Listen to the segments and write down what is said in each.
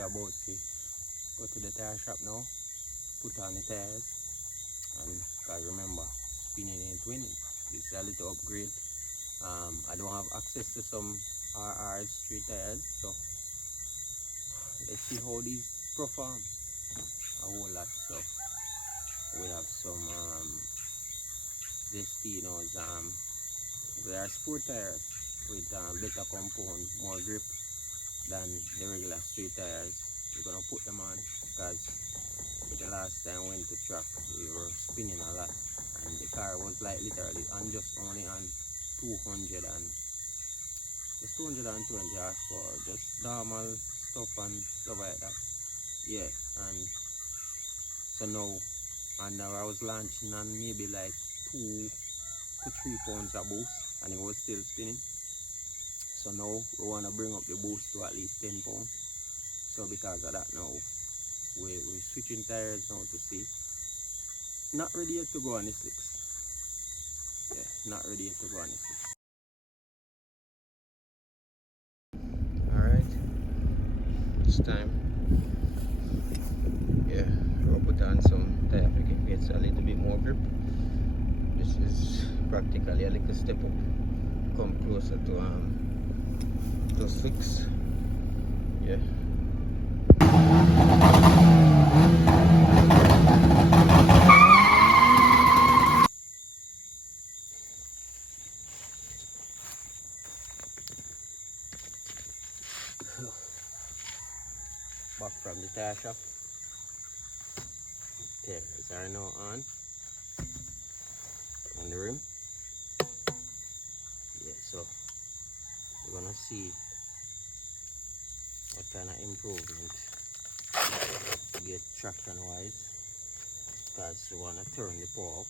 we are about to go to the tire shop now, put on the tires, and cause remember, spinning ain't winning. It's a little upgrade. I don't have access to some RRs, street tires, so let's see how these perform. A whole lot. So we have some D16s. They are sport tires with better compound, more grip than the regular street tires. We're gonna put them on because the last time we went to track we were spinning a lot and the car was like literally only on 200 and just 220 horsepower, just normal stuff and stuff like that. Yeah, and so now I was launching on maybe like 2 to 3 pounds of boost and it was still spinning. So now we want to bring up the boost to at least 10 pounds. So because of that now, we're switching tires now to see. Not ready yet to go on the slicks. Yeah, not ready yet to go on the slicks. Alright, it's time. Yeah, we'll put on some tire to get a little bit more grip. This is practically a little step up. Come closer to slicks. Yeah. Back from the tire shop. Tires are now on the rim. Yeah, so we're gonna see what kind of improvement to get traction wise, because we wanna turn the power up.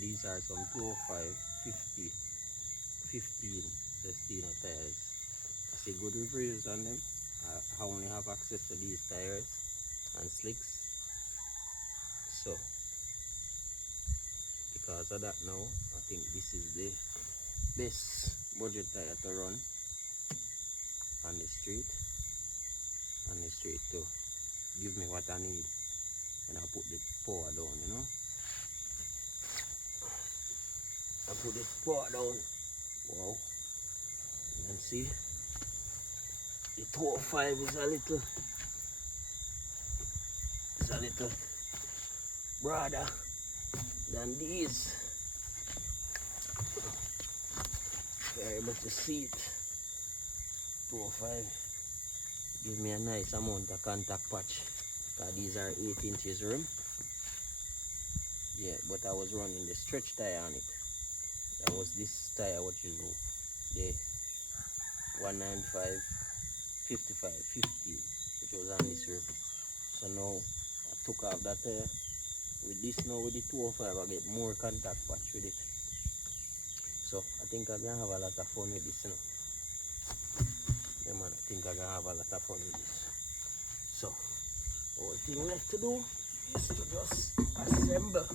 These are some 205 50 15 Destino tires. I see good reviews on them. I only have access to these tires and slicks, so because of that now I think this is the best budget tire to run on the street to give me what I need when I put the power down, you know. I put the power down. Wow, you can see the 205 is a little broader than these. You're able to see it. 205 give me a nice amount of contact patch because these are 8 inches rim. Yeah, but I was running the stretch tire on it. That was this tire, what you know, the 195 55 50, which was on this rim. So now I took off that tire. With this now, with the 205, I get more contact patch with it. So I think I'm gonna have a lot of fun with this, you know. Yeah, man, I think I'm gonna have a lot of fun with this. So all thing left to do is to just assemble